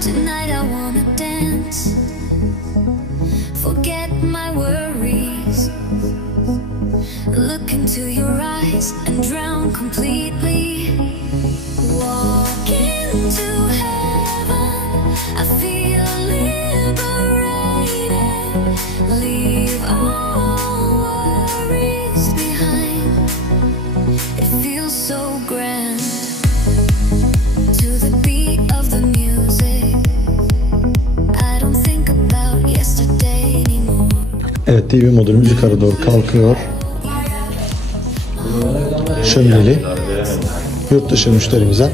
Tonight I wanna dance, forget my worries, look into your eyes and drown completely. Walk into heaven, I feel liberated. Leave all worries behind, it feels so grand. To the beat of the music, I don't think about yesterday anymore. Evet, TV modülümüz yukarı doğru kalkıyor. Şömineli. Yurt dışı müşterimize